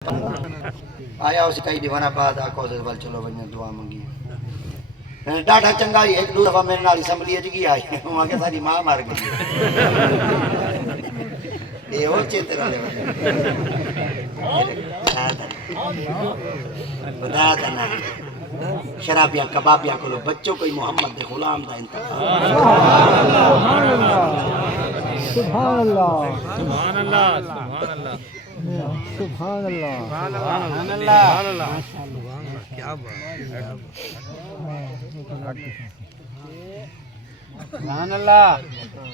آیا اس کئی دیوانا بعد آکھو سے بل چلو بنیا دعا منگی ڈاٹا چنگا ہی ایک دو دفعہ میرے نالی سنبھلی ہے جگی آئی وہاں کے ساری ماں مار گئی یہ ہو چیتے رہے بدا دنا شرابیاں کبابیاں کو لو بچوں کوئی محمد دے غلام دا انتخاب سبحان اللہ سبحان اللہ سبحان اللہ سبحان اللہ سبحان اللہ کیا بات سبحان اللہ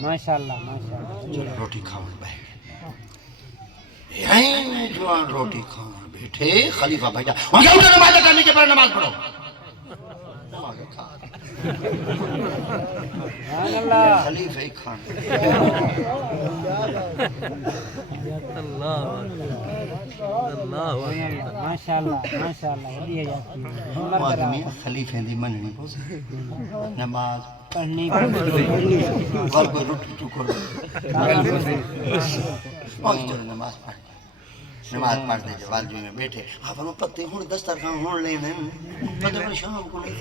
ماشاءاللہ ماشاءاللہ چلو روٹی کھاؤں بیٹھ یہیں میں جوان روٹی کھاؤں بیٹھے خلیفہ بھائی جا وہاں کیا اٹھا نماز کرنے کے پر نماز پڑھو سبحان اللہ خلیفہ ہی کھانا اللہ اللہ ماشاءاللہ ماشاءاللہ ودی ہے آدمی خلیفہ دی مننی بہت نماز پڑھنی اور کوئی روٹی ٹکر اور چلو نماز پڑھ نماز پڑھتے جو والجوی میں بیٹھے آپ ہم پتے ہوں دسترخوان ہون لینے پتے پر شام کو نہیں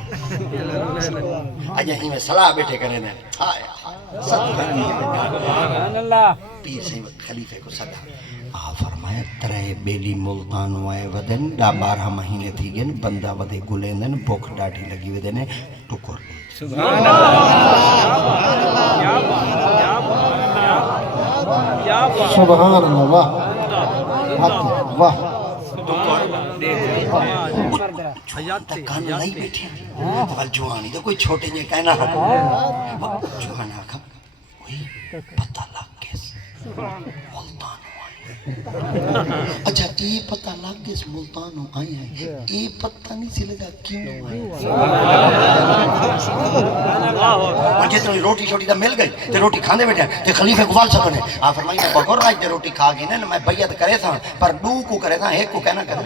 آجا ہی میں صلاح بیٹھے کرے دیں سبحان اللہ پیر سے خلیفے کو صدا فرمایا ترے بیلی ملتان ہوئے ودن دا 12 مہینے تھی گئن بندہ ودے گلیندن بوکھ ڈاٹھی لگی ودنے ٹکر لی سبحان اللہ سبحان اللہ واہ واہ کان لائی بیٹھے اول جوانی تو کوئی چھوٹے جے کہنا جوان آکھا وہی پتہ لگ گیس ملتان اچھا یہ پتہ لگ گیس ملتان آئی ہیں یہ پتہ نہیں سی لگا کیوں آئی اور جتنی روٹی شوٹی دا مل گئی تے روٹی کھاندے بیٹھے تے خلیفہ گوال سکنے آپ فرمائی میں بغور راج دے روٹی کھا گئی نا میں بیعت کرے تھا پر دو کو کرے تھا ایک کو کہنا کرے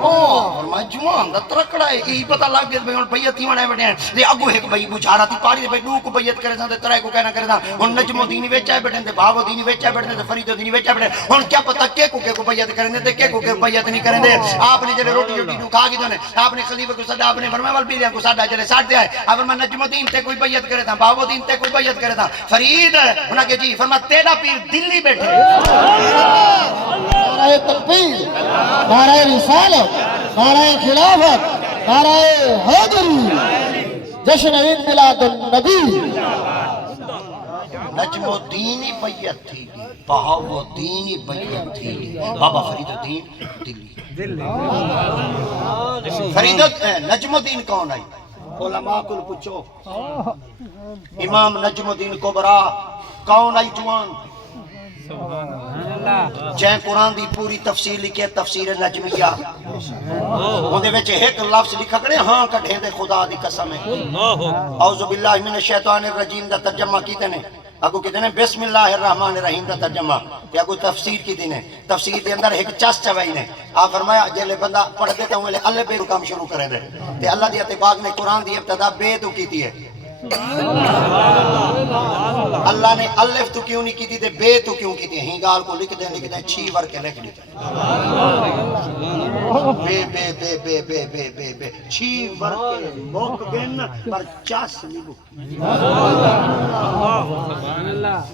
فرمائی جوان دا ترکڑا ہے یہی پتہ لگ گیا بھئی بیعت ہی وڑے بیٹھے ہیں دے اگو ایک بھئی بچھارا تھی پاری دے بھئی دو کو بیعت کرے تھا تے ترے کو کہنا کرے تھا ان نجم و دینی ویچا ہے بیٹھے تے بھاو و دینی ویچا ہے بیٹھے تے فرید و دینی ویچا ہے بیٹھے ان کیا پتہ کے کو بیعت کریں دے تے کے کو بیعت نہیں کریں دے آپ نے جلے روٹی روٹی کھا گئی نے آپ نے خلیفہ کو صدا آپ نے فرمایا وال بیلیاں کو صدا جلے ساٹھ دیا ہے آپ فرمایا نجم و دین تے کوئی بیعت کرے تھا بھاو و دین تے کوئی بیعت کرے تھا فرید انہاں کے جی فرمایا تیرا پیر دلی بیٹھے نعرہ تکبیر نعرہ رسالت نعرہ خلافت نعرہ حیدری جشن عید میلاد النبی نجم الدینی بیعت تھی گی بہاو الدینی بیعت تھی گی بابا فرید الدین دلی فرید نجم الدین کون آئی علماء کل پچھو امام نجم الدین کبرا کون آئی جوان جائیں قرآن دی پوری تفسیر لکھے تفسیر نجمیہ اندھے ویچے ایک لفظ لکھا کرے ہاں کٹھے دے خدا دی قسم ہے اعوذ باللہ من الشیطان الرجیم دا ترجمہ کیتے نے اگو کہتے ہیں بسم اللہ الرحمن الرحیم دا ترجمہ یا کوئی تفسیر کی دینے تفسیر دے اندر ایک چاس چوائی نے آپ فرمایا جیلے بندہ پڑھ دیتا ہوں اللہ بے رکام شروع کریں دے تے اللہ دی اتباق نے قرآن دی ابتدا بے تو کی تھی ہے اللہ نے الف تو کیوں نہیں کی تھی بے تو کیوں کی تھی ہی گال کو لکھ دیں چھی ور کے لکھ دیتے بے بے بے بے بے بے بے بے چھی ور کے موک گن پر چاس نہیں بک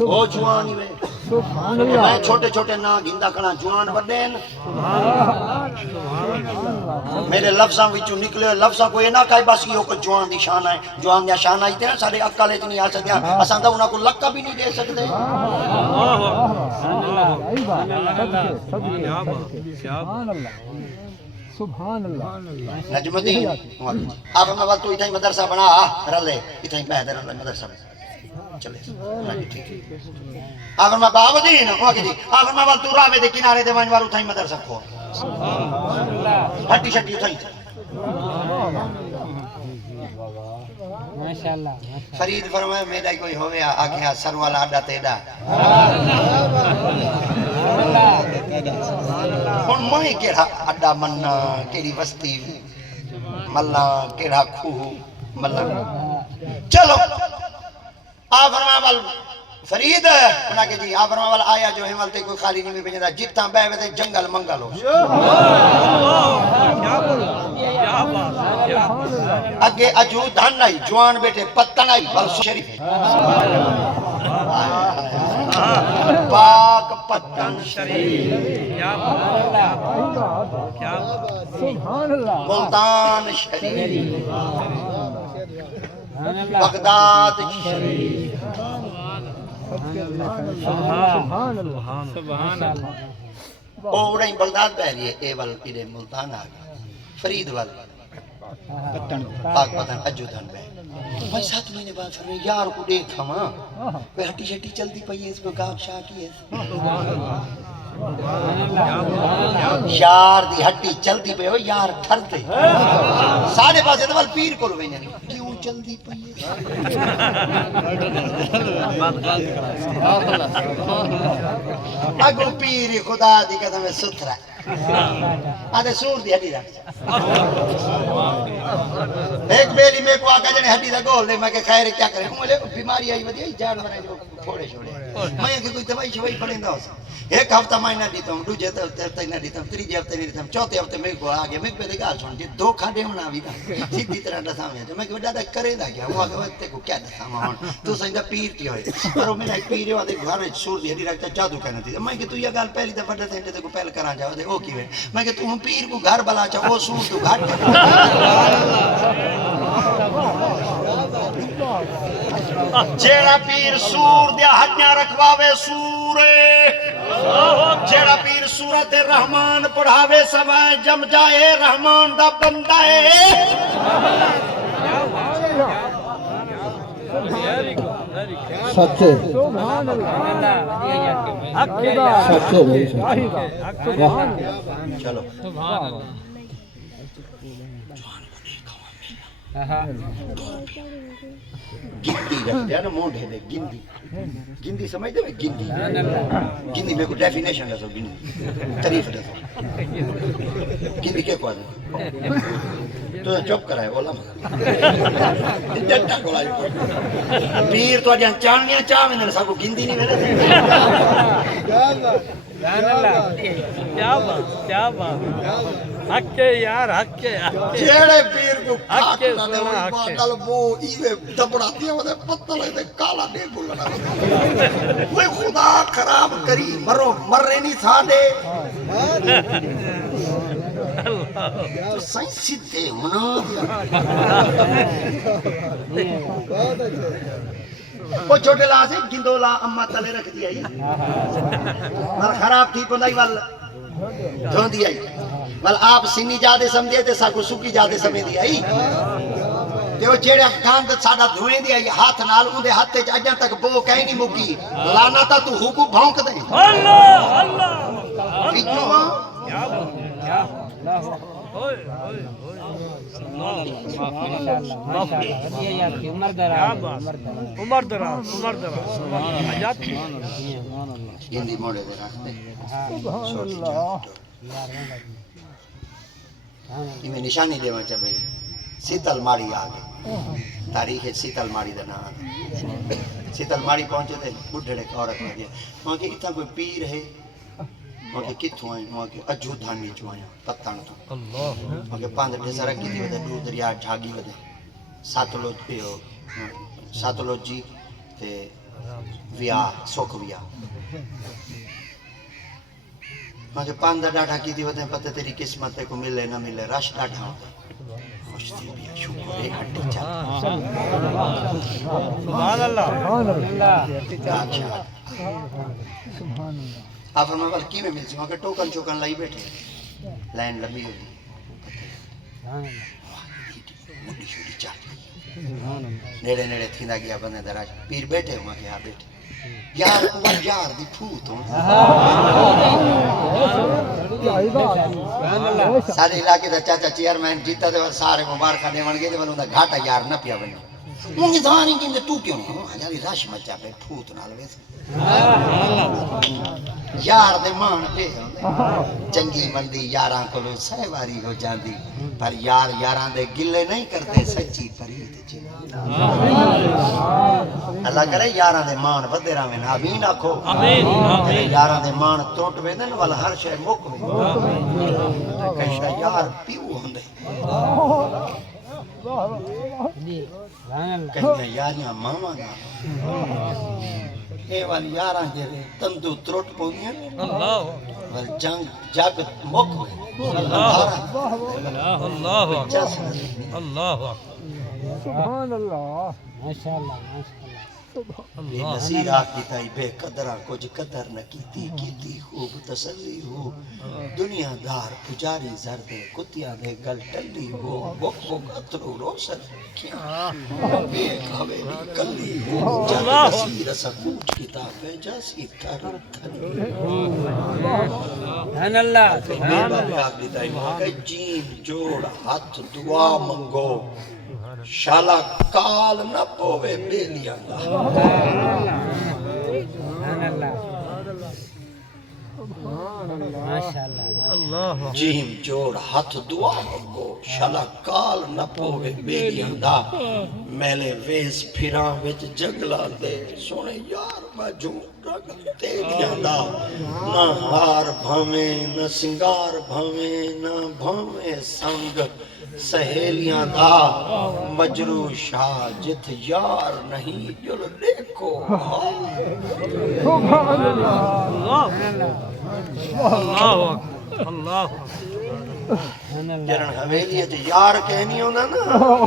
او جوانی میں میں چھوٹے چھوٹے نا گھندہ کھڑا جوان بڑھیں میرے لفظاں وچوں نکلے لفظاں کو یہ نہ کہے بس یہ کوئی جوان دی شان ہے جوان دی شان آئی تھے نا سارے اکل اتنی آ سکتے ہیں اساں تو انہاں کو لقب بھی نہیں دے سکتے سبحان اللہ نجم الدین آپ ہمیں وقت تو اتھائی مدرسہ بنا رلے اتھائی بہتر رلے مدرسہ چلے آپ ہمیں باب دین آپ ہمیں وقت تو راوے دے کنارے دے وانج والو اتھائی مدرسہ کھو ہٹی شٹی اتھائی ماشاءاللہ فرید فرمائے میرا کوئی ہوئے آگے سر والا اڈا تیڑا ہن میں کیڑا اڈا مننا کیڑی وستی ملنا کیڑا کھو ملنا چلو آپ فرمائے فرید انہاں کے جی آبرما والا آیا جو ہمال تے کوئی خالی نہیں میں بجندا جتاں بے وے تے جنگل منگل ہو اگے اجو دھن آئی جوان بیٹے پتن آئی بل شریف پاک پتن شریف ملتان شریف بغداد شریف اوڑیں بغداد بہ رہی ہے اے ول ایڈے ملتان آ گیا فرید ول پاک پتن اجو دھن بہ بھائی 7 مہینے بعد فرمائے یار کو دیکھا ماں وہ ہٹی شٹی چلتی پئی ہے اس کو گاپ شاہ کی ہے یار دی ہٹی چلتی پئی ہو یار تھرتے سارے پاسے تو پیر کو لو وینے کیوں چلتی پئی ہے اگو پیر خدا دی قدم ستھرا آدھے سور دی ہٹی رکھ ایک بیلی میں کو آقا جنے ہڈی دا گول دے میں کہ خیر کیا کرے ہوں لے بیماری آئی ودی جانور ہیں جو تھوڑے چھوڑے میں کہ کوئی دوائی شوائی پڑیں دا ہوسا ایک ہفتہ میں نہ دیتا ہوں دوجے ہفتے نہ دیتا ہوں تیجے ہفتے نہیں دیتا ہوں چوتھے ہفتے میں کو آگے میں پہلے گال سن جی دو کھاڑے ہونا بھی تھا سیدھی طرح دسا میں جو میں کہ دادا کرے دا کیا وہ آگے وقت کو کیا دسا میں تو سنجھا پیر کی ہوئے پر وہ میرا ایک پیر ہے دے گھر سور دی ہڈی رکھتا جادو کہنا تھی میں کہ تو یہ گال پہلی دفعہ دے تے کو پہل کرا جاؤ دے او کی ہوئے میں کہ تو ہم پیر کو گھر بلا چاہو وہ سور تو گھاٹ جیڑا پیر سور دیا ہڈیاں رکھواوے سورے جیڑا پیر سورت رحمان پڑھاوے سوائے جم جائے رحمان دا بندہ ہے سچے سچے بھائی چلو گندی رکھتے ہیں نا موڑے دے گندی گندی سمجھتے ہیں گندی گندی میں کو ڈیفینیشن دسو گندی تعریف دسو گندی کیا کو آدھے تو چپ کرائے اولا ڈنٹا کو لائی پیر تو آجان چانیاں چاہ میں نے سا کو گندی نہیں میرے کیا بات حق کے یار حق کے جیڑے پیر کو کھاٹنا دے وہی باقل وہ ایوے دبڑا دیا وہ دے پتہ لے دے کالا دے بلنا وہ خدا خراب کری مرو مرے نہیں تھا دے تو سائیں سیدھے ہونا وہ چھوٹے لا سے گندولا اممہ تلے رکھ دیا مر خراب تھی پندائی وال دھون دیا مل آپ سنی جادے سمجھے تھے ساکو سکی جادے سمجھ دیا کہ وہ چیڑے افغان تے ساڑا دھوئیں دیا ہاتھ نال اندے ہاتھے اجاں تک بو کہیں نہیں مکی لانا تا تو حکو بھونک دیں اللہ اللہ کیا عمر درا ہندی موڑے دے رکھتے میں نشانی دے وچا بھئی سیتل ماڑی آگے تاریخ سیتل ماڑی دا نام سیتل ماڑی پہنچے تھے بڑھڑے عورت میں گیا وہاں کہ اتنا کوئی پیر ہے وہاں کہ کتھوں آئیں وہاں کہ اجو دھانی چو آئیں پتان تو وہاں کہ پاندر ڈھسارہ کی تھی ودے دو دریا جھاگی ودے ساتولوج جی تے ویا سوک ویا وہاں کہ پاندر ڈاٹھا کی تھی ودے پتہ تیری قسمت کو ملے نہ ملے رش ڈاٹھا ہوتا خوش تھی بھی شکر ہے ہٹی چاہ سبحان اللہ اچھا آپ فرمائے والا کی میں مل سی وہاں کہ ٹوکن چوکن لائی بیٹھے لائن لمبی ہوگی مڈی شوڑی چاہ نیڑے نیڑے تھیندہ گیا بندے دراج پیر بیٹھے وہاں کہ ہاں بیٹھے یار اوہ یار دی پھوت ہوں سارے علاقے دا چاچا چیئرمین جیتا دے سارے مبارکہ دے ون گئے دے ون دا گھاٹا یار نہ پیا بنی مونگی دھانی جندے تو کیوں نہیں یاری رش مچا پہ پھوت نال ویسے یار دے مان پہ چنگی مندی یاراں کولو سہ واری ہو جاندی پر یار یاراں دے گلے نہیں کرتے سچی فرید جی اللہ کرے یاراں دے مان ودے راویں آمین آکھو آمین آمین یاراں دے مان ٹوٹ ویندن ول ہر شے مک وے کشا یار پیو ہوندے کہیں یاریاں ماواں نا اے وال یاراں جے تندو ترٹ پوندیاں اللہ ول جنگ جگ مک وے اللہ اللہ اللہ سبحان اللہ ماشاءاللہ بے نصیرہ کیتائی بے قدرہ کچھ قدر نہ کیتی خوب تسلی ہو دنیا دار پجاری زرد کتیا دے گل ٹلی ہو بک بک اترو روشن کیا ایک حویلی کلی ہو جب نصیر سکوچ کتاب جاسی تر تھلی سبحان اللہ بے بابا کیتائی ماں جین جوڑ ہاتھ دعا منگو شالا کال نہ پوے بیلیاں دا اللہ جیم جوڑ ہاتھ دعا منگو شالا کال نہ پوے بیلیاں دا میلے ویس پھراں وچ جنگلا دے سونے یار باجوں رگ تیلیاں دا نہ ہار بھاویں نہ سنگار بھاویں نہ بھاویں سنگ سہیلیاں دا مجرو شاہ جت یار نہیں جل دیکھو اللہ جرن حویلیت یار کہنی ہونا نا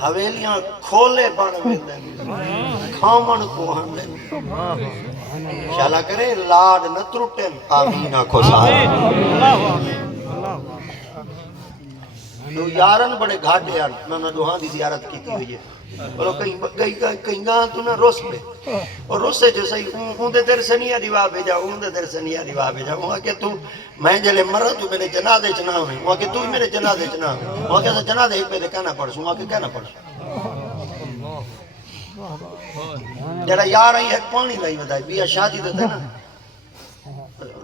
حویلیاں کھولے بن ویندن کھامن کو ہندن شالا کرے لاڈ نہ ترٹن آمین آکھو سارا تو یارن بڑے گھاٹے یار میں دوہاں دی زیارت کی ہوئی ہے اور کہیں گاں تو نہ روس پہ اور روس سے جو صحیح ہوں دے تیر سنیہ دیوا بھیجا ہوں دے تیر سنیہ دیوا بھیجا وہاں کہ تو میں جلے مرہ تو میرے جنادے چنا ہوئے وہاں کہ تو ہی میرے جنادے چنا ہوئے وہاں کہ جنادے ہی پہ دے کہنا پڑسوں وہاں کہ کہنا پڑسوں جڑا یار آئی ہے پانی لائی بدائی بیا شادی دیتے نا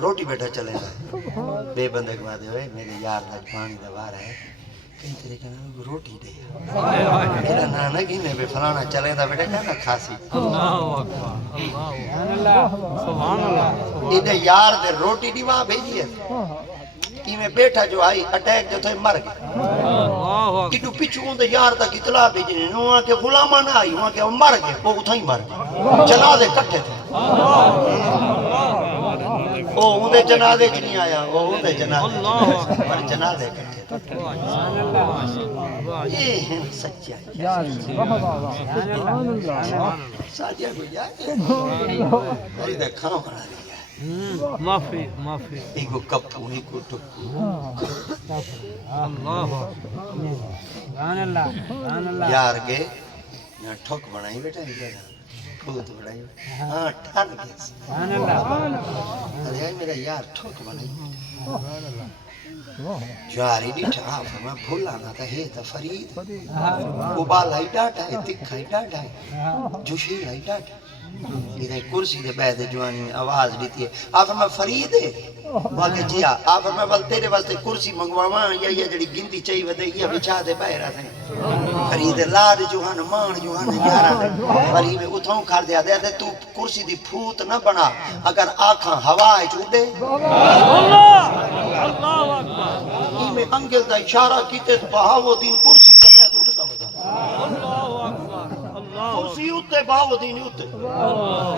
روٹی بیٹھا چلے گا بے بندے کو آدھے ہوئے میرے یار لاج پانی دبا رہا ہے کہیں تیرے کہنا روٹی دے کہنا نانا گینے بے فلانا چلے دا بیٹے کہنا کھاسی سبحان اللہ انہیں یار دے روٹی دیوا بھیجی ہے کی میں بیٹھا جو آئی اٹیک جو تھے مر گئے کتو پچھو ہوں دے یار تک اطلاع بھیجنے وہاں کے غلامہ نہ آئی وہاں کے وہ مر گئے وہ اتھا ہی مر گئے چلا دے کٹھے تھے وہ ہوں دے جنادے چ نہیں آیا وہ ہوں دے جنادے پر جنادے کٹھے تھے یہ ہیں سچائی ساجہ کو جائے اور ادھر کھاؤ بنا لیا معافی معافی ایگو کپو ایگو ٹکو اللہ یار گے یہاں ٹھوک بنائی بیٹا یہ جگہ بہت بڑائی ہاں ٹھار گئے ارے میرا یار ٹھوک بنائی جواری بیٹھا آپ میں بھولانا تھا ہے تا فرید ابال ہی ڈاٹا ہے تکھا ہی ڈاٹا ہے جوشی ہی ڈاٹا ہے ادھر کرسی دے بیدے جوانی میں آواز دیتی ہے آپ میں فرید ہے وہاں کہ جی آپ میں بل تیرے واسطے کرسی منگواما یا یہ جڑی گندی چاہی ودے یہ بچھا دے بہ رہا تھے فرید لاد جوہان مان جوہان یارا فرید میں اتھاؤں کھار دیا دے دے تو کرسی دی پھوت نہ بنا اگر آنکھاں ہوا ہے چھوڑے یہ میں انگل دا اشارہ کیتے تو بہاو دین کرسی سمیت اٹھتا بدا کرسی اٹھتے بہاو دین اٹھتے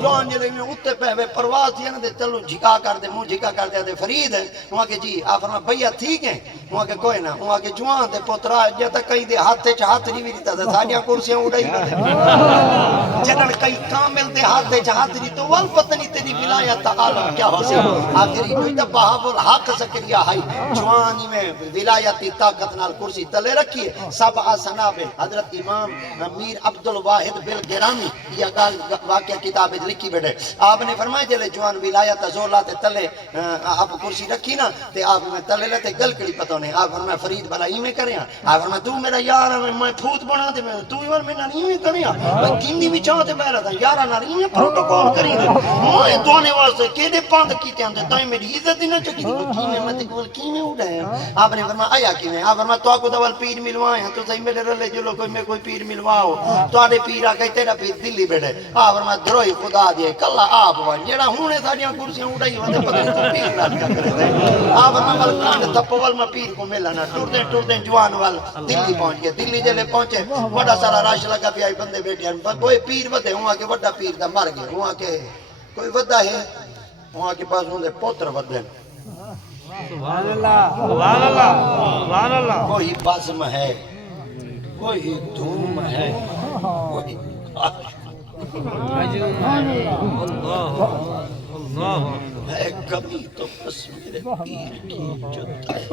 جوان جلے میں اٹھتے پہوے پرواز تھی نا دے چلو جھکا کر دے منہ جھکا کر دے فرید ہے وہاں کہ جی آپ فرما بھئیا ٹھیک ہیں وہاں کہ کوئی نہ وہاں کہ جوان دے پترا جاتا کہیں دے ہاتھے چا ہاتھ نہیں بھی دیتا تھا ساڑیاں کرسیاں اڑائی بدے جنن کئی کامل دے ہاتھے چا ہاتھ نہیں تو وال پتنی تیری ولایت عالم کیا ہو سی آخری جو تا بہاول حق سکریا ہے جوانی میں ولایتی طاقت نال کرسی تلے رکھیے سب آسنابل حضرت امام میر عبدالواحد بالگرامی یہ واقعہ کتاب لکھی بیٹھے آپ نے فرمایا جلے جوان ولایت زولہ تے تلے آپ کرسی رکھی نا تے آپ میں تلے لیتے گل کڑی پتہ نے آفر میں فرید بلا میں کریا آفر میں تو میرا یار ہے میں پھوت بنا دے میں تو یار میں نہیں کریا میں کیندی بھی چاہتے میں رہتا یارا نہ میں پروٹوکول کری میں دونے واسطے کیدے پاند کیتے ہوں تائیں میری عزت نہ چکی کی میں تقول کی میں اڑایا آپ نے فرمایا آیا کی میں آفر میں تو کو دول پیر ملوایا تو صحیح میرے رلے جو کوئی میں کوئی پیر ملواؤ تواڈے پیر آ کے تیرا پیر دلی بیٹھے آفر میں دروئی خدا دی کلا آپ وا جڑا ہن ساڈیاں کرسیاں اڑائی ہوندے پتہ نہیں تو پیر نال کیا کرے آفر میں ول کانڈ تپول میں پیر کو ملنا ٹرتے ٹرتے جوان وال دلی پہنچ گئے دلی جلے پہنچے بڑا سارا رش لگا پیا بندے بیٹھے ہیں کوئی پیر ودے ہوا کہ بڑا پیر دا مر گیا ہوا کہ کوئی ودا ہے وہاں کے پاس ہوندے پوتر ودے سبحان اللہ سبحان اللہ سبحان اللہ کوئی بزم ہے کوئی دھوم ہے کوئی اللہ اللہ ہے کبھی تو بس میرے پیر کی جتا ہے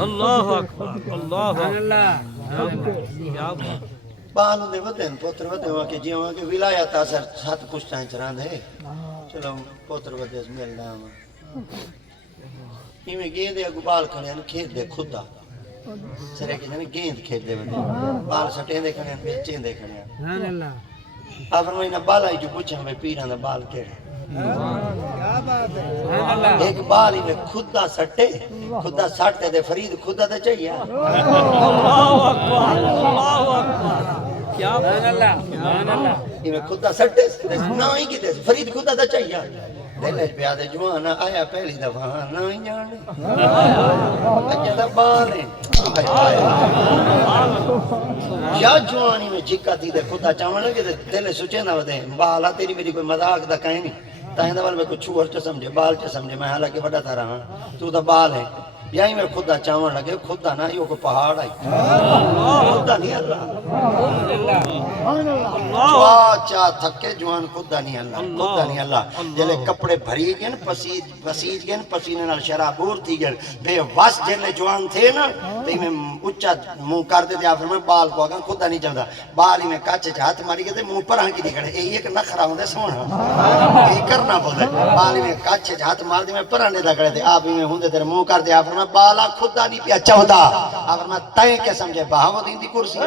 اللہ اکبر اللہ کیا بال دے ودن پوتر ودے ہوا کہ جیواں کہ ولایت اثر سات پشتاں چراندے چلو پوتر ودے ملدا ایویں گیندے اگو بال کھڑے نے کھیت دے خدا سرے کہ نے گیند کھیت دے ودے بال سٹے دے کھڑے بیچیں دے کھڑے سبحان اللہ آفر میں نہ بالا جو پوچھاں میں پیراں دا بال کیڑے ایک بال ہی میں خدا سٹے خدا سٹے دے فرید خدا تے چاہیے اللہ اکبر اللہ اکبر کیا سبحان اللہ سبحان اللہ یہ میں خدا سٹے نہ ہی کیتے فرید خدا تے چاہیے دل پیا دے جوان آیا پہلی دفعہ نہ ہی جانے اجا دا بال ہے یا جوانی میں جھکا تھی دے خدا چاہنے لگے دل سوچے نہ ودے بالا تیری میری کوئی مذاق دا کہیں نہیں تائیں دا بال میں کوئی چھوڑ چا سمجھے بال چا سمجھے میں حالانکہ بڑا تھا رہا تو دا بال ہے یہی میں خدا چاہنے لگے خدا نہ یہ کوئی پہاڑ آئی خدا نہیں اللہ چاہ تھکے جوان خدا نہیں اللہ خدا نہیں اللہ جلے کپڑے بھری گئن پسیج گئن پسینے نال شرابور تھی گئن بے وس جلے جوان تھے نا تو میں اچھا منہ کر دے دیا پھر میں بال کو آگا خدا نہیں چاہتا بال ہی میں کاچے چاہت ماری گئے موں پر ہاں کی دیکھڑے یہ ایک نخرا ہوں دے سونا یہ کرنا بولے بال ہی میں کاچے چاہت مار دی میں پر ہاں دے کھڑے تھے آپ ہی میں ہوں دے تیرے منہ کر دیا پھر میں بالا خدا نہیں پیا چاہتا اور میں تائیں کے سمجھے بہاو دین دی کرسی